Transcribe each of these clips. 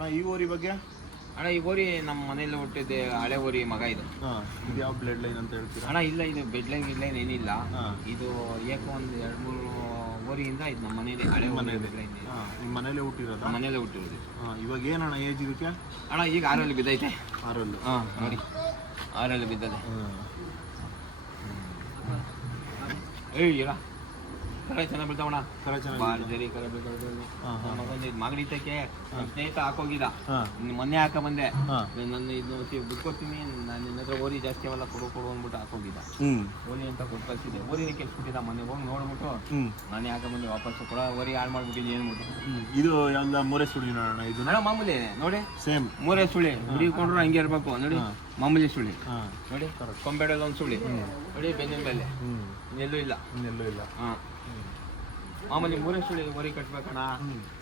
ಅಣ್ಣ ಈ ಓರಿ ಬಗ್ಗೆ ಅಣ್ಣ ಈ ಓರಿ ನಮ್ಮ ಮನೇಲಿ ಹುಟ್ಟಿದ್ದೆ ಹಳೆ ಓರಿ ಮಗ ಇದು. ಇದು ಯಾವ ಬ್ಲಡ್ ಲೈನ್ ಅಂತ ಹೇಳ್ತೀರಾ ಅಣ್ಣ ಇಲ್ಲ, ಇದು ಬೆಡ್ ಲೈನ್ ಗಿಡ್ ಲೈನ್ ಏನಿಲ್ಲ. ಇದು ಏಕೋ ಒಂದು 2-3 ಓರಿಯಿಂದ ಇದು ನಮ್ಮ ಮನೇಲಿ ಹಳೆ ಮನೇಲಿ ನಿಮ್ಮ ಮನೇಲೆ ಹುಟ್ಟಿರೋದು? ನಮ್ಮ ಮನೇಲೆ ಹುಟ್ಟಿರೋದು. ಇವಾಗ ಏನಣ್ಣ ಏಜ್ ಇದಕ್ಕೆ? ಅಣ್ಣ ಈಗ 6 ಬಿದ್ದೈತೆ. 6 ನೋಡಿ 6 ಬಿದ್ದದೆ. ಏಯ್ ಇಲ್ಲ ಕರೆ ಚೆನ್ನಾಗಿ ಬೀಳ್ತಾವಣ್ಣ. ಕರೆ ಚೆನ್ನಾಗಿ ಬಾರ್ಜರಿ ಕರೆ ಬೀಳ್ತಾವೆ. ಮಾಗಡಿತಕ್ಕೆ ಸ್ನೇಹಿತ ಹಾಕೋಗಿಲ್ಲ, ಮೊನ್ನೆ ಹಾಕ ಬಂದೆ. ನನ್ನ ಇದು ಬಿಟ್ಕೊಡ್ತೀನಿ, ನಾನು ನಿನ್ನ ಹತ್ರ ಓರಿ ಜಾಸ್ತಿ ಅವಲ್ಲ, ಕೊಡು ಅಂದ್ಬಿಟ್ಟು ಹಾಕೋಗಿದ್ದ. ಓರಿ ಅಂತ ಕೊಟ್ಟು ಕಳ್ಸಿದ್ದೆ. ಓರಿನೇ ಕೆಲ್ಸ್ಬಿಟ್ಟಿದ್ದ. ಮೊನ್ನೆ ಹೋಗಿ ನೋಡ್ಬಿಟ್ಟು ನಾನೇ ಹಾಕ ಬಂದೆ ವಾಪಸ್. ಕೊಡ ಓರಿ ಹಾಳು ಮಾಡ್ಬಿಟ್ಟಿದ್ದೆ ಏನ್ಬಿಟ್ಟು. ಇದು ಎಲ್ಲ ಮೂರೇ ಸುಳಿ ನೋಡೋಣ. ಇದು ಅಣ್ಣ ಮಾಮೂಲಿ ನೋಡಿ, ಸೇಮ್ ಮೂರೇ ಸುಳಿ ಹುಡುಕೊಂಡ್ರು ಹಂಗೆ ಇರ್ಬೇಕು ನೋಡಿ. ಮಾಮೂಲಿ ಸುಳಿ ನೋಡಿ, ಕೊಂಬೆಡಲ್ಲಿ ಒಂದು ಸುಳಿ ನೋಡಿ, ಬೆನ್ನಿನ ಮೇಲೆ ಇನ್ನೆಲ್ಲೂ ಇಲ್ಲ. ಮಾಮೂಲಿ ಮೂರೇ ಸುಳಿ ಓರಿ ಕಟ್ಬೇಕಣ್ಣ.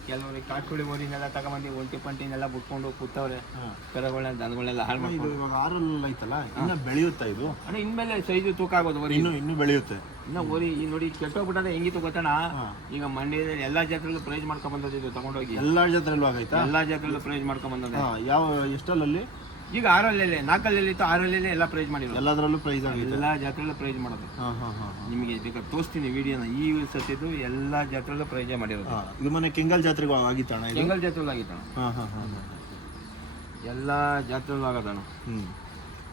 ಕೆಲವರಿಗೆ ಕಾಟ್ ಸುಳಿ ಓರಿನೆಲ್ಲ ತಗೊಂಬಂದು ಒಂಟಿ ಪಂಟಿನೆಲ್ಲ ಬಿಟ್ಕೊಂಡು ಕೂತವ್ರೆ. ಕರಗಳನ್ನ ದನಗಳನ್ನೆಲ್ಲ ಹಾಳು ಮಾಡ್ಕೊಂಡು. ಇವಾಗ 6 ಐತಲ್ಲ, ಇನ್ನ ಬೆಳೆಯುತ್ತಾ ಇದು? ಅಣ್ಣ ಇನ್ಮೇಲೆ ಸೈಜು ತೂಕ ಆಗೋದು ಓರಿ. ಇನ್ನು ಬೆಳೆಯುತ್ತೆ ಇನ್ನ ಓರಿ. ಈ ನೋಡಿ ಕೆಟ್ಟೋಗ್ಬಿಟ್ಟದೆ. ಹೆಂಗಿತ್ತು ಗೊತ್ತಣ್ಣ, ಈಗ ಮಂಡ್ಯದಲ್ಲಿ ಎಲ್ಲಾ ಜಾತ್ರೆಲ್ಲೂ ಪ್ರೈಸ್ ಮಾಡ್ಕೊಂಡ್ ಬಂದಿದ್ದು ತಗೊಂಡೋಗಿ. ಎಲ್ಲಾ ಜಾತ್ರೆಲ್ಲೂ ಆಗೈತಾ? ಎಲ್ಲಾ ಜಾತ್ರೆಲ್ಲೂ ಪ್ರೈಸ್ ಮಾಡ್ಕೊಂಡ್ ಬಂದದೆ. ಯಾವ ಎಷ್ಟಲ್ಲಿ? ಈಗ 6 4 ಇತ್ತು, 6 ಎಲ್ಲ ಪ್ರೈಸ್ ಮಾಡಿದ್ರು. ಎಲ್ಲದರಲ್ಲೂ ಪ್ರೈಸ್ ಆಗಿದೆ. ಎಲ್ಲಾ ಜಾತ್ರೆಲ್ಲೂ ಪ್ರೈಸ್ ಮಾಡೋದು. ನಿಮಗೆ ಬೇಕಾದ್ರೆ ತೋರಿಸ್ತೀನಿ ವಿಡಿಯೋನ. ಈ ಸತಿದ್ದು ಎಲ್ಲಾ ಜಾತ್ರೆಲ್ಲೂ ಪ್ರೈಸ್ ಮಾಡಿರೋದು. ಇದು ಮನೆ ಕೆಂಗಲ್ ಜಾತ್ರೆಗೂ ಆಗಿತ್ತಣ್ಣ? ಕೆಂಗಲ್ ಜಾತ್ರೆಲ್ಲೂ ಆಗಿತ್ತಣ್ಣ. ಎಲ್ಲಾ ಜಾತ್ರೆಲ್ಲೂ ಆಗೋದಣ್ಣ.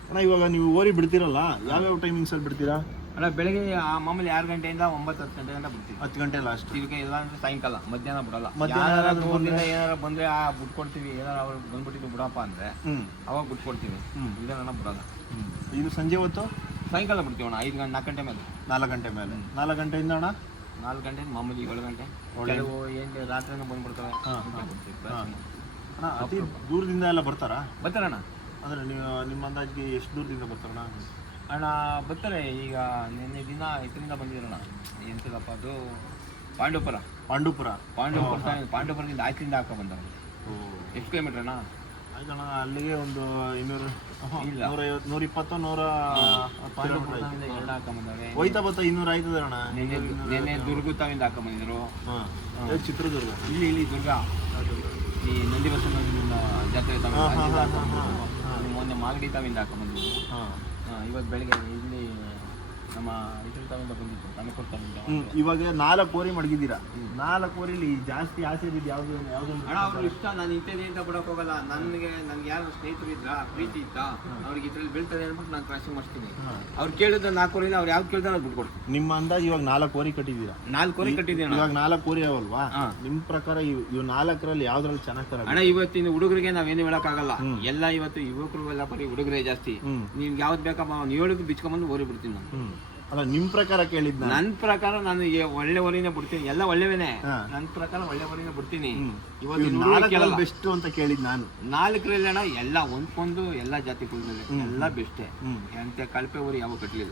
ಅಣ್ಣ ಇವಾಗ ನೀವು ಓರಿ ಬಿಡ್ತೀರಲ್ಲ, ಯಾವ್ಯಾವ ಟೈಮಿಂಗ್ಸ್ ಅಲ್ಲಿ ಬಿಡ್ತೀರಾ? ಅಣ್ಣ ಬೆಳಗ್ಗೆ ಮಾಮೂಲಿ 6 ಗಂಟೆಯಿಂದ 9-10 ಗಂಟೆಯಿಂದ ಬಿಡ್ತೀವಿ. 10 ಗಂಟೆ ಲಾಸ್ಟ್. ಇದಕ್ಕೆ ಇಲ್ಲ ಅಂದ್ರೆ ಸಾಯಂಕಾಲ ಮಧ್ಯಾಹ್ನ ಬಿಡಲ್ಲ. ಮಧ್ಯಾಹ್ನ ದೂರದಿಂದ ಏನಾರ ಬಂದ್ರೆ ಬಿಟ್ಕೊಡ್ತೀವಿ. ಏನಾರ ಅವ್ರು ಬಂದ್ಬಿಟ್ಟಿದ್ದು ಬಿಡಪ್ಪ ಅಂದ್ರೆ ಅವಾಗ ಬಿಟ್ಕೊಡ್ತೀವಿ. ಇದನ್ನ ಬಿಡಲ್ಲ. ಇದು ಸಂಜೆ ಹೊತ್ತು ಸಾಯಂಕಾಲ ಬಿಡ್ತೀವಿ ಅಣ್ಣ. 4 ಗಂಟೆ ಮೇಲೆ. 4 ಗಂಟೆ ಮೇಲೆ. 4 ಗಂಟೆಯಿಂದ ಅಣ್ಣ 4 ಗಂಟೆ ಮಾಮೂಲಿ 7 ಗಂಟೆ. ಏನು ರಾತ್ರಿನೂ ಬಂದ್ಬಿಡ್ತವೆ. ಅಣ್ಣ ಅತಿ ದೂರದಿಂದ ಎಲ್ಲ ಬರ್ತಾರಾ? ಬರ್ತಾರಣ್ಣ. ಅಂದ್ರೆ ನೀವು ನಿಮ್ಮ ಅಂದಾಜಿಗೆ ಎಷ್ಟು ದೂರದಿಂದ ಬರ್ತಾರಣ್ಣ? ಅಣ್ಣ ಬರ್ತಾರೆ. ಈಗ ನಿನ್ನೆ ದಿನ ಇದರಿಂದ ಬಂದಿರೋಣ. ಎಂತದಪ್ಪ ಅದು, ಪಾಂಡವಪುರದಿಂದ ಆಯ್ತಿಂದ ಹಾಕೋ ಬಂದವರು. ಎಷ್ಟು ಕಿಲೋಮೀಟರ್ ಅಣ್ಣ? ಆಯ್ತಣ್ಣ, ಅಲ್ಲಿಗೆ ಒಂದು 200 ಇಲ್ಲ 150 120 ಪಾಂಡವಪುರದಿಂದ 2 ಹಾಕೊಂಬಂದವ್ರೆ. ಹೋಯ್ತಾ ಬತ್ತಾ 200 ಆಯ್ತದ ಅಣ್ಣ. ನಿನ್ನೆ ದುರ್ಗತಾವಿಂದ ಹಾಕೊಂಬಂದಿದ್ರು. ಚಿತ್ರದುರ್ಗ ಇಲ್ಲಿ ದುರ್ಗ ಈ ನಂದಿ ಬಸವನ ಜಾತ್ರೆ ಮೊನ್ನೆ ಮಾಗಡಿ ತಾವಿಂದ ಹಾಕೊಂಬಂದಿದ್ರು. ಇವತ್ತು ಬೆಳಿಗ್ಗೆ ಇಲ್ಲಿ ನಮ್ಮ ಇದ್ರ ತಾವಿಂದ ಬಂದಿತ್ತು, ಕನಕಪುರ ತಾವಿಂದ. ಇವಾಗ 4 ಓರಿ ಮಡಗಿದ್ದೀರಾ. 4 ಓರಿಲಿ ಜಾಸ್ತಿ ಆಸೆ ಇದ್ದು ಯಾವ್ದು? ಅಣ್ಣ ಅವ್ರಿಗೆ ಇಷ್ಟ. ನಾನು ಇಂಥದ್ದೇ ಅಂತ ಬಿಡೋಕೆ ಹೋಗಲ್ಲ. ನನ್ಗೆ ಯಾರು ಸ್ನೇಹಿತರು ಇದ್ರ ಪ್ರೀತಿ ಇತ್ತ, ಅವ್ರಿಗೆ ಇದ್ರಲ್ಲಿ ಬೀಳ್ತದೆ ಅಂದ್ಬಿಟ್ಟು ನಾನು ಕ್ರಾಸಿಂಗ್ ಮಾಡಿಸ್ತೀನಿ. ಅವ್ರು ಕೇಳಿದ್ರೆ 4 ಓರಿನ ಅವ್ರು ಯಾವ್ದು ಕೇಳಿದ್ರೆ ಅದು ಬಿಟ್ಕೊಡ್ತೀನಿ. ನಿಮ್ಮ ಅಂದಾಜು ಇವಾಗ 4 ಓರಿ ಕಟ್ಟಿದ್ದೀರಾ? 4 ಓರಿ ಕಟ್ಟಿದ್ದೀನಿ. ಇವಾಗ 4 ಓರಿ ಅವಲ್ವಾ? ನಿಮ್ಮ ಪ್ರಕಾರ ಇವ್ 4ರಲ್ಲಿ ಯಾವ್ದ್ರಲ್ಲಿ ಚೆನ್ನಾಗಿ? ಅಣ್ಣ ಇವತ್ತಿನ ಹುಡುಗರಿಗೆ ನಾವೇನು ಹೇಳಕ್ಕಾಗಲ್ಲ. ಎಲ್ಲ ಇವತ್ತು ಯುವಕರು ಎಲ್ಲ ಬರೀ ಹುಡುಗರೇ ಜಾಸ್ತಿ. ನಿಮ್ಗೆ ಯಾವ್ದು ಬೇಕಪ್ಪ ಅವ್ನು 7 ಬಿಚ್ಕೊಂಬಂದು ಓರಿ ಬಿಡ್ತೀನಿ ನಾನು. ಅಲ್ಲ ನಿಮ್ಮ ಪ್ರಕಾರ ಕೇಳಿದ್? ನನ್ನ ಪ್ರಕಾರ ನಾನು ಒಳ್ಳೆ ಓರಿನೇ ಬಿಡ್ತೀನಿ. ಎಲ್ಲ ಒಳ್ಳೆವೇನೆ. ನನ್ನ ಪ್ರಕಾರ ಒಳ್ಳೆ ಓರಿನೇ ಬಿಡ್ತೀನಿ. ಇವತ್ತು ಬೆಸ್ಟ್ ಅಂತ ಕೇಳಿದ್ ನಾನು. 4ರಲ್ಲಿ ಅಣ್ಣ ಎಲ್ಲ ಒಂದ್ಕೊಂಡು ಎಲ್ಲ ಜಾತಿ ಕುಲದಲ್ಲಿ ಎಲ್ಲ ಬೆಸ್ಟೇ. ಎಂತ ಕಳಪೆ ಓರಿ ಯಾವ ಕಟ್ಟಲಿಲ್ಲ.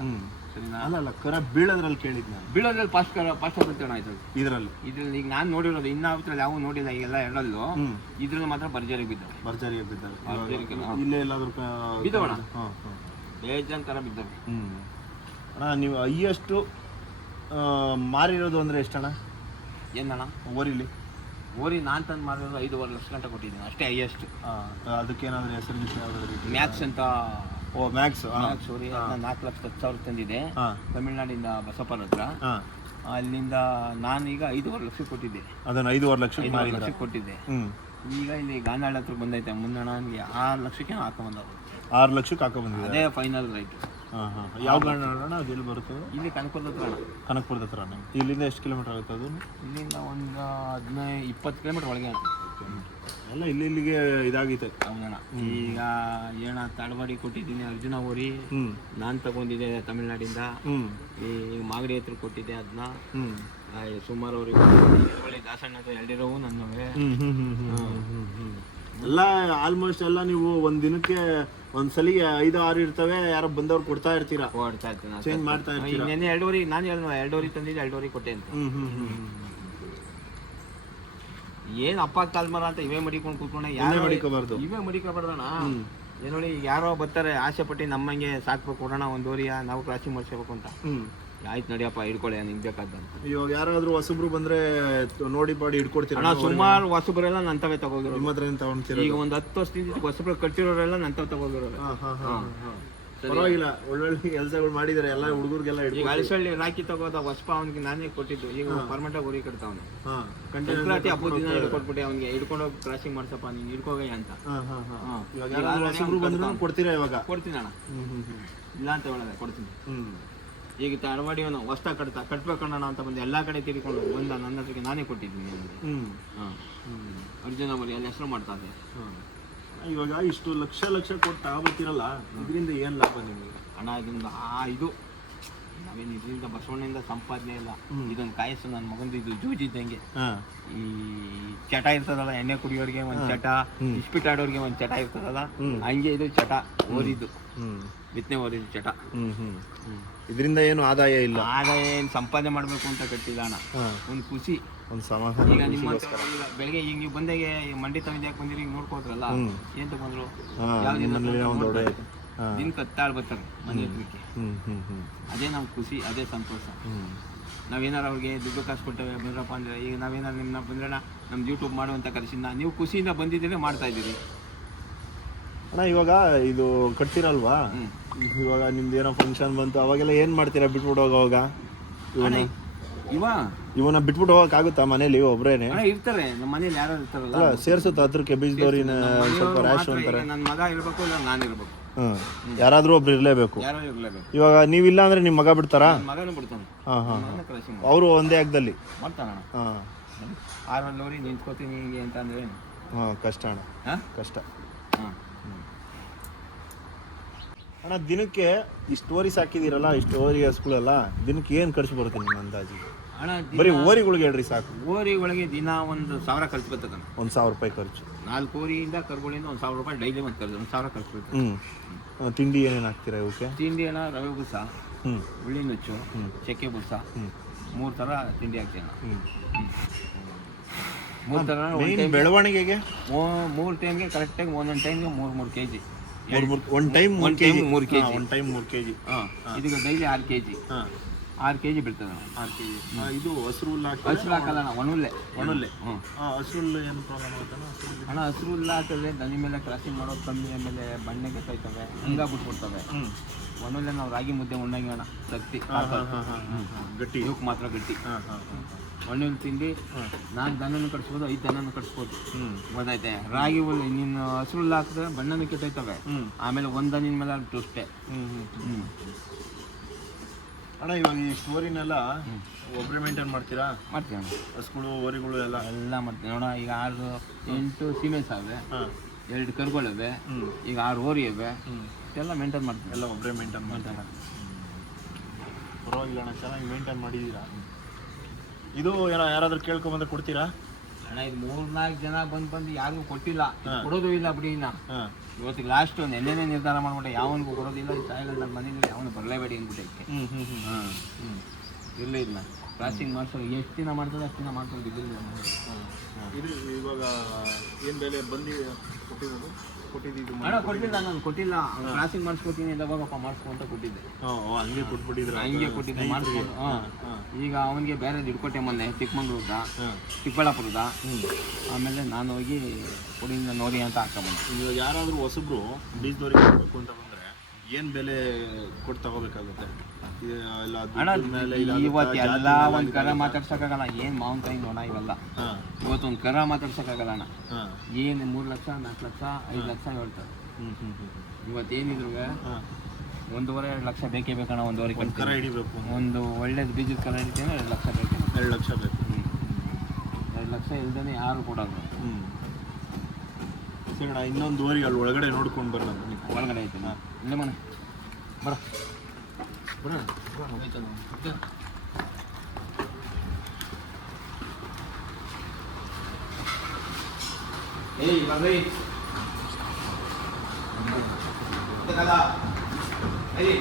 ಸರಿನಾ? ಅಲ್ಲ ಕರ ಬೀಳೋದ್ರಲ್ಲಿ ಕೇಳಿದ್ ನಾನು. ಬೀಳೋದ್ರಲ್ಲಿ ಫಾಸ್ಟ್ ಬರ್ತೇವೆ ಅಣ್ಣ. ಇದ್ರಲ್ಲಿ ಈಗ ನಾನು ನೋಡಿರೋದು ಇನ್ನಾವತ್ರಲ್ಲಿ ಯಾವ ನೋಡಿಲ್ಲ. ಈಗೆಲ್ಲ ಎರಡಲ್ಲೂ ಇದ್ರಲ್ಲಿ ಮಾತ್ರ ಭರ್ಜರಿ ಬಿದ್ದಾವೆ. ಇಲ್ಲೇ ಎಲ್ಲಾದ್ರೂ ಬಿದ್ದವಣ್ಣ, ಬೇಜಾನ್ ತರ ಬಿದ್ದಾವೆ. ಅಣ್ಣ ನೀವು ಹೈಯೆಸ್ಟು ಮಾರಿರೋದು ಅಂದರೆ ಎಷ್ಟಣ್ಣ? ಏನಣ್ಣ ಓರಿ ನಾನು ತಂದು ಮಾರಿರೋದು 5.5 ಲಕ್ಷ ಗಂಟೆ ಕೊಟ್ಟಿದ್ದೀನಿ ಅಷ್ಟೇ ಹೈಯೆಸ್ಟ್. ಅದಕ್ಕೇನಾದರೂ ಹೆಸರು? ಮ್ಯಾಕ್ಸ್ ಅಂತ. ಮ್ಯಾಕ್ಸ್ ಓರಿ 4,10,000 ತಂದಿದೆ ತಮಿಳ್ನಾಡಿಂದ ಬಸಪ್ಪನ ಹತ್ರ. ಅಲ್ಲಿಂದ ನಾನು ಈಗ 5.5 ಲಕ್ಷ ಕೊಟ್ಟಿದ್ದೆ. ಅದನ್ನು 5.5 ಲಕ್ಷ ಕೊಟ್ಟಿದ್ದೆ. ಈಗ ಇಲ್ಲಿ ಗಾಂಧಾಳ ಹತ್ರ ಬಂದೈತೆ. ಮುಂದೆ ನನಗೆ 6 ಲಕ್ಷಕ್ಕೆ ಹಾಕೊಂಬಂದವರು. 6 ಲಕ್ಷಕ್ಕೆ ಹಾಕೊಂಬಂದಿದೆ. ಅದೇ ಫೈನಲ್ ರೈಟ್. ಯಾವ ಗಾಂಧಾಳ? ಅದು ಎಲ್ಲಿ ಬರುತ್ತೆ? ಇಲ್ಲಿ ಕನಕಪುರದ ಹತ್ರ. ಕನಕಪುರದ ಹತ್ರ. ಇಲ್ಲಿಂದ ಎಷ್ಟು ಕಿಲೋಮೀಟರ್ ಆಗುತ್ತೆ ಅದು? ಇಲ್ಲಿಂದ ಒಂದು 15-20 ಕಿಲೋಮೀಟರ್ ಒಳಗೆ. ಎಲ್ಲ ಇಲ್ಲಿಗೆ ಇದಾಗೈತೆ. ಹೌದಣ್ಣ. ಈಗ ಏನ ತಡವಾಡಿ ಕೊಟ್ಟಿದ್ದೀನಿ ಅರ್ಜುನ ಓರಿ. ನಾನು ತಗೊಂಡಿದ್ದೆ ತಮಿಳ್ನಾಡಿಂದ. ಈಗ ಮಾಗಡಿ ಹತ್ರ ಕೊಟ್ಟಿದ್ದೆ ಅದನ್ನ. ಸುಮಾರು ಅವ್ರಿಗೆ ದಾಸಣ್ಣ ಎಲ್ಡಿರೋವು ನನ್ನವೇ. ಎಲ್ಲ ಆಲ್ಮೋಸ್ಟ್ ಎಲ್ಲ ನೀವು ಒಂದ್ ದಿನಕ್ಕೆ ಒಂದ್ಸಲಿಗೆ 5-6 ಇರ್ತವೆ. ಯಾರೋ ಬಂದವ್ರು ಕೊಡ್ತಾ ಇರ್ತೀರಾ? ಚೇಂಜ್ ಮಾಡ್ತಾ ಇರ್ತೀರಾ? ನೆನ್ನೆ 2 ಓರಿ ನಾನು 2 ಓರಿ ತಂದಿದ್ದೆ, 2 ಓರಿ ಕೊಟ್ಟೆ ಅಂತ. ಏನ್ ಅಪ್ಪ ಕಾಲ್ಮರ ಅಂತ ಇವೇ ಮಡಿಕೊಂಡು ಕೂತ್ಕೊಂಡೆ. ಯಾರು ಮಡಿಕೋಬಾರ್ದು, ಇವೇ ಮಡಿಕೋಬಾರ್ದಣ್ಣ. ನೋಡಿ ಯಾರೋ ಬರ್ತಾರೆ ಆಸೆ ಪಟ್ಟು ನಮ್ಮಂಗೆ ಸಾಕ್ಬೇಕು, ಕೊಡೋಣ ಒಂದು ಓರಿಯ ನಾವು ಕ್ರಾಸಿಂಗ್ ಮಾಡ್ಸ್ಕೋಬೇಕು ಅಂತ. ಆಯ್ತು ನಡಿಯಪ್ಪ ಹಿಡ್ಕೊಳ್ಳಿ ನಿಮ್ಗೆ ಬೇಕಾದಂತ. ಇವಾಗ ಯಾರಾದ್ರೂ ಹೊಸಬ್ರು ಬಂದ್ರೆ ನೋಡಿ ಪಾಡಿ ಹಿಡ್ಕೊಡ್ತೀರ? ಅಣ್ಣ ಸುಮಾರು ಹೊಸಬರೆಲ್ಲ ನಂತವೇ ತಗೋಗಿರೋ. ನಿಮ್ಮ ಹತ್ರ ತಗೊಂಡ್ತೀರ? ಈಗ ಒಂದು 10 ವರ್ಷದಿಂದ ಹೊಸಬ್ರು ಕಟ್ಟಿರೋರೆಲ್ಲ ನಂತವ ತಗೋಗಿರೋರು. ಪರವಾಗಿಲ್ಲ, ಒಳ್ಳೊಳ್ಳೆ ಕೆಲಸಗಳು ಮಾಡಿದಾರೆ ಎಲ್ಲ ಹುಡುಗರಿಗೆಲ್ಲ. ಈಗ ಅಳಿಸಳ್ಳಿ ರಾಕಿ ತಗೋದ ಹೊಸಪ ಅವನಿಗೆ ನಾನೇ ಕೊಟ್ಟಿದ್ದು. ಈಗ ಪರ್ಮನೆಂಟ್ ಆಗಿ ಊರಿ ಕಟ್ತಾವನು. ಕಂಟಿನ್ಯೂಟಿ ಹಬ್ಬದ ದಿನ ಹಿಡ್ಕೊಟ್ಬಿಟ್ಟು ಅವ್ನಿಗೆ ಹಿಡ್ಕೊಂಡೋಗಿ ಕ್ರಾಸಿಂಗ್ ಮಾಡ್ಸಪ್ಪ ನೀನು ಹಿಡ್ಕೋಗಯ್ಯ ಅಂತ. ಹೊಸಬ್ರು ಬಂದ್ರು ಕೊಡ್ತೀರಾ? ಇವಾಗ ಕೊಡ್ತೀನಿ ಅಣ್ಣ, ಇಲ್ಲ ಅಂತ ಹೇಳೋದೆ, ಕೊಡ್ತೀನಿ. ಈಗ ತಡವಾಡಿಯವನು ಹೊಸ್ತ ಕಟ್ಬೇಕಣ್ಣ ಅಂತ ಬಂದು ಎಲ್ಲಾ ಕಡೆ ತಿರ್ಕೊಂಡು ಬಂದ ನನ್ನ ಹತ್ರಕ್ಕೆ ನಾನೇ ಕೊಟ್ಟಿದ್ದೀನಿ ಅವನಿಗೆ. ಅರ್ಜುನ ಬರೀ ಅಲ್ಲಿ ಹೆಸರು ಮಾಡ್ತಾ ಇದ್ದೆ. ಇವಾಗ ಇಷ್ಟು ಲಕ್ಷ ಕೊಟ್ಟು ತಗೋಬರ್ತೀರಲ್ಲ, ಇದರಿಂದ ಏನ್ ಲಾಭ ನಿಮಗೆ? ಹಣ ಇದರಿಂದ ಇದು ನಾವೇನು ಇದರಿಂದ ಬಸವಣ್ಣದಿಂದ ಸಂಪಾದನೆ ಇಲ್ಲ. ಇದೊಂದು ಕಾಯಿಸು ನನ್ನ ಮಗಂದು ಇದು ಜೂಜಿದ್ದಂಗೆ. ಈ ಚಟ ಇರ್ತದಲ್ಲ, ಎಣ್ಣೆ ಕುಡಿಯೋರಿಗೆ ಒಂದ್ ಚಟ, ಇಸ್ಪಿಟ್ ಆಡೋರಿಗೆ ಒಂದ್ ಚಟ ಇರ್ತದಲ್ಲ, ಹಂಗೆ ಇದು ಚಟ ಓದಿದ್ದು, ಬಿತ್ತನೆ ಓದಿದ್ದು ಚಟ. ಇದರಿಂದ ಏನು ಆದಾಯ ಇಲ್ಲ, ಆದಾಯ ಏನು ಸಂಪಾದನೆ ಮಾಡ್ಬೇಕು ಅಂತ ಕಟ್ಟಿಲ್ಲ ಅಣ್ಣ. ಒಂದು ಖುಷಿ, ಒಂದು ಸಮಾಧಾನ. ಈಗ ನಿಮ್ಮ ಬೆಳಗ್ಗೆ ಈಗ ನೀವು ಬಂದಾಗೆ ಮಂಡಿ ತಗೊಂಡು ಯಾಕೆ ಬಂದಿರಿ, ಈಗ ನೋಡ್ಕೋದ್ರಲ್ಲ ಏನ್ ತಗೊಂಡ್ರು, ದಿನ ಕತ್ತಾಳ್ ಬರ್ತಾರೆ ಮನೆ ಹತ್ರಕ್ಕೆ. ಅದೇ ನಮ್ ಖುಷಿ, ಅದೇ ಸಂತೋಷ. ನಾವೇನಾರು ಅವ್ರಿಗೆ ದುಡ್ಡು ಕಾಸು ಕೊಟ್ಟವೆ ಬಂದ್ರಪ್ಪ ಅಂದ್ರೆ, ಈಗ ನಾವೇನಾರು ನಿಮ್ಮನ್ನ ಬಂದ್ರಣ ನಮ್ದು ಯೂಟ್ಯೂಬ್ ಮಾಡುವಂತ ಕರೆಸಿನ ನೀವು ಖುಷಿಯಿಂದ ಬಂದಿದ್ದೀರಿ, ಮಾಡ್ತಾ ಇದ್ದೀರಿ ಅಣ್ಣ. ಇವಾಗ ಇದು ಕಟ್ತಿರಲ್ವಾ, ಇವಾಗ ನಿಮ್ದು ಏನೋ ಫಂಕ್ಷನ್ ಬಂತು ಅವಾಗೆಲ್ಲ ಏನ್ ಮಾಡ್ತೀರಾ? ಬಿಟ್ಬಿಟ್ಟು ಹೋಗೋವಾಗ ಇವನ್ನ ಬಿಟ್ಬಿಟ್ಟು ಹೋಗಕ್ ಆಗುತ್ತಾ? ಮನೇಲಿ ಒಬ್ರೇನೆ ಇರ್ತಾರೆ, ನಮ್ಮ ಮನೇಲಿ ಯಾರು ಇರ್ತಾರಲ್ಲ, ಸೇರ್ಸುತ್ತ ಹತ್ರಕ್ಕೆ ಬೀಜದವ್ರಿನ ಸ್ವಲ್ಪ ರ್ಯಾಶ್ ಅಂತಾರೆ. ನನ್ನ ಮಗ ಇರ್ಬೇಕು, ಇಲ್ಲ ನಾನು ಇರ್ಬೇಕು, ಯಾರಾದ್ರೂ ಒಬ್ರು ಇರ್ಲೇಬೇಕು. ಇವಾಗ ನೀವಿಲ್ಲ ಅಂದ್ರೆ ನಿಮ್ ಮಗ ಬಿಡ್ತಾರಾ? ಮಗನೂ ಬಿಡ್ತಾನೆ. ಅವರು ಒಂದೇ ಆಗದಲ್ಲಿ ಮಾಡ್ತಾನ. ಆರಲ್ಲಿ ನೋಡಿ ನಿಂತ್ಕೋತೀನಿ ಹಿಂಗೆ ಅಂತ ಅಂದ್ರೆ ಕಷ್ಟ ಅಣ್ಣ, ಕಷ್ಟ ಅಣ್ಣ. ದಿನಕ್ಕೆ ಈ ಸ್ಟೋರೀಸ್ ಹಾಕಿದಿರಲ್ಲ, ಈ ಸ್ಟೋರಿ ಸ್ಕೂಲಲ್ಲ, ದಿನಕ್ಕೆ ಏನ್ ಖರ್ಚು ಬರುತ್ತೆ ನಿಮ್ಮ ಅಂದಾಜು? ಅಣ್ಣ ಬರೀ ಓರಿಗಳಿಗೆ ಹೇಳ್ರಿ ಸಾಕು. ಓರಿಗಳಿಗೆ ದಿನ 1,000 ಖರ್ಚು ಬರ್ತದೆ. 1,000 ರೂಪಾಯಿ ಖರ್ಚು. 4 ಓರಿಯಿಂದ ಕರುಗಳಿಂದ 1,000 ರೂಪಾಯಿ ಡೈಲಿ ಒಂದು ಖರ್ಚು, 1,000 ಖರ್ಚು ಬರ್ತದೆ. ತಿಂಡಿ ಏನೇನು ಹಾಕ್ತೀರಾ ಇವಕ್ಕೆ? ತಿಂಡಿ ಅಣ್ಣ ರವೆ ಬುಸ, ಹುಳಿ ನುಚ್ಚು, ಚಕ್ಕೆ ಬುಸ, 3 ಥರ ತಿಂಡಿ ಹಾಕ್ತೀವಿ ಅಣ್ಣ. 3 ಥರ ಬೆಳವಣಿಗೆಗೆ 3 ಟೈಮ್ಗೆ ಕರೆಕ್ಟಾಗಿ ಒಂದೊಂದು ಟೈಮ್ಗೆ 3 ಕೆಜಿ. One time 3 KG. ಇದೀಗ ಡೈಲಿ 6 ಕೆಜಿ, 6 ಕೆಜಿ ಬೀಳ್ತದೆ. 6 ಕೆಜಿ. ಇದು ಹಸಿರು ಹುಲ್ಲು ಹಸಿರು ಹಾಕಲ್ಲ ಅಣ್ಣ, ಒಣಹುಲ್ಲೆ. ಹಸಿರು ಹುಲ್ಲು ಏನು ಪ್ರಾಬ್ಲಮ್ ಆಗುತ್ತಲ್ಲ ಅಣ್ಣ? ಹಸಿರು ಹುಲ್ಲು ಹಾಕಿದ್ರೆ ದನಿ ಮೇಲೆ ಕ್ರಾಸಿಂಗ್ ಮಾಡೋದು ಕಮ್ಮಿ, ಆಮೇಲೆ ಬಣ್ಣೆ ಕೆಟ್ಟೋಯ್ತವೆ, ಹಿಂಗ ಬಿಟ್ಬಿಡ್ತವೆ. ಒಣಹುಲ್ಲೆ ನಾವು ರಾಗಿ ಮುದ್ದೆ ಉಣ್ಣಂಗೆ ಅಣ್ಣ, ಶಕ್ತಿ ಗಟ್ಟಿ, ಇವಕ್ಕೆ ಮಾತ್ರ ಗಟ್ಟಿ. ಒಣಹುಲ್ಲು ತಿಂಡಿ 4 ದನನೂ ಕಟ್ಸ್ಬೋದು, 5 ದನನೂ ಕಟ್ಸ್ಬೋದು. ಗೊತ್ತಾಯ್ತೆ? ರಾಗಿ ಹುಲ್ಲು ನೀನು ಹಸಿರು ಹುಲ್ಲು ಹಾಕಿದ್ರೆ ಬಣ್ಣನೂ ಕೆಟ್ಟೋಯ್ತವೆ, ಆಮೇಲೆ 1 ದನಿನ ಮೇಲೆ ಅದು ಟುಷ್ಟೆ. ಅಣ್ಣ ಇವಾಗ ಈ ಸ್ಟೋರಿನೆಲ್ಲ ಒಬ್ಬರೇ ಮೇಂಟೈನ್ ಮಾಡ್ತೀರಾ? ಮಾಡ್ತೀವಿ ಅಣ್ಣ. ಹಸುಗಳು ಓರಿಗಳು ಎಲ್ಲ ಮಾಡ್ತೀವಿ ನೋಡ. ಈಗ 8 ಸೀಮೆನ್ಸ್ ಅವೆ, 2 ಕರುಗಳಿವೆ, ಈಗ 6 ಓರಿ ಇವೆ, ಎಲ್ಲ ಮೇಂಟೈನ್ ಮಾಡ್ತೀವಿ. ಎಲ್ಲ ಒಬ್ಬರೇ ಮೇಂಟೈನ್ ಮಾಡ್ತಾರೆ. ಪರವಾಗಿಲ್ಲ ಅಣ್ಣ, ಚೆನ್ನಾಗಿ ಮೇಂಟೈನ್ ಮಾಡಿದ್ದೀರಾ. ಇದು ಏನೋ ಯಾರಾದ್ರೂ ಕೇಳ್ಕೊಂಬಂದ್ರೆ ಕೊಡ್ತೀರಾ? ಅಣ್ಣ ಇದು 3-4 ಜನ ಬಂದು ಯಾರಿಗೂ ಕೊಟ್ಟಿಲ್ಲ, ಕೊಡೋದು ಇಲ್ಲ ಬಿಡಿ. ಇನ್ನ ಇವತ್ತಿಗೆ ಲಾಸ್ಟ್ ನೆನ್ನೆನೇ ನಿರ್ಧಾರ ಮಾಡ್ಬಿಟ್ಟೆ, ಯಾವನಿಗೂ ಕೊಡೋದಿಲ್ಲ. ಸಾಯಿಲ್ಲ ನನ್ನ ಮನೆಯಲ್ಲಿ ಯಾವನು ಬರಲೇಬೇಡಿ ಅಂದ್ಬಿಟ್ಟೆ. ಇರಲಿ ಇಲ್ಲ ಕ್ರಾಸಿಂಗ್ ಮಾಡ್ಸೋದು ಎಷ್ಟು ದಿನ ಮಾಡ್ತದೆ ಅಷ್ಟು ದಿನ ಮಾಡ್ಕೊಂಡು ಬಿದ್ದಿಲ್ಲ. ಇದು ಇವಾಗ ಏನು ಬೆಲೆ ಬಂದು ಕೊಟ್ಟಿದ್ದು? ಅಣ್ಣ ಕೊಟ್ಟಿಲ್ಲ, ನಾನು ಕೊಟ್ಟಿಲ್ಲ. ಕ್ರಾಸಿಂಗ್ ಮಾಡಿಸ್ಕೊತೀನಿ ಯಾವಾಗಪ್ಪ ಮಾಡಿಸ್ಕೊ ಅಂತ ಕೊಟ್ಟಿದ್ದೆ. ಹಂಗೆ ಕೊಟ್ಬಿಟ್ಟಿದ್ರೆ ಹಂಗೆ ಕೊಟ್ಟಿದ್ದೆ ಮಾಡಿಸ್ಕೊಂಡು. ಈಗ ಅವನಿಗೆ ಬೇರೆ ಹಿಡ್ಕೊಟ್ಟೆ ಮೊನ್ನೆ, ಚಿಕ್ಕಮಂಗ್ಳೂರ್ದ, ಚಿಕ್ಕಬಳ್ಳಾಪುರದ. ಆಮೇಲೆ ನಾನು ಹೋಗಿ ಕೊಡಿಯಿಂದ ನೋಡಿ ಅಂತ ಹಾಕೊಂಬಂದೆ. ಇವಾಗ ಯಾರಾದರೂ ಹೊಸಬ್ರು ಬೀಜದವ್ರಿಗೆ ಹಾಕಬೇಕು ಅಂತ ಬಂದರೆ ಏನು ಬೆಲೆ ಕೊಟ್ಟು ತಗೋಬೇಕಾಗುತ್ತೆ? ಇವತ್ತು ಎಲ್ಲ ಒಂದು ಕರ ಮಾತಾಡ್ಸೋಕ್ಕಾಗಲ್ಲ. ಏನು ಮಾವಿನಕಾಯಿ ನೋಡ ಇವೆಲ್ಲ ಇವತ್ತು ಒಂದು ಕರ ಮಾತಾಡ್ಸೋಕ್ಕಾಗಲ್ಲ ಅಣ್ಣ. ಏನು 3 ಲಕ್ಷ 4 ಲಕ್ಷ 5 ಲಕ್ಷ ಹೇಳ್ತಾರೆ. ಇವತ್ತೇನಿದ್ರು 1.5-2 ಲಕ್ಷ ಬೇಕೇ ಬೇಕಣ್ಣ. 1.5 ಕರ ಹಿಡಿಬೇಕು. ಒಂದು ಒಳ್ಳೇದು ಬೀಜದ ಕರ ಹಿಡಿತೇನೆ 2 ಲಕ್ಷ ಬೇಕು. 2 ಲಕ್ಷ ಬೇಕು. 2 ಲಕ್ಷ ಇಲ್ದೇ ಯಾರು ಕೊಡೋದು. ಸರಿ ಅಣ್ಣ, ಇನ್ನೊಂದು ಊರಿಗೆ ಅಲ್ಲಿ ಒಳಗಡೆ ನೋಡ್ಕೊಂಡು ಬರೋಣ. ಒಳಗಡೆ ಐತೆ ಇಲ್ಲ ಮನೆ ಬರ ಬರೋಣ. ಏಯ್ ಬರ್ರಿ ಏಯ್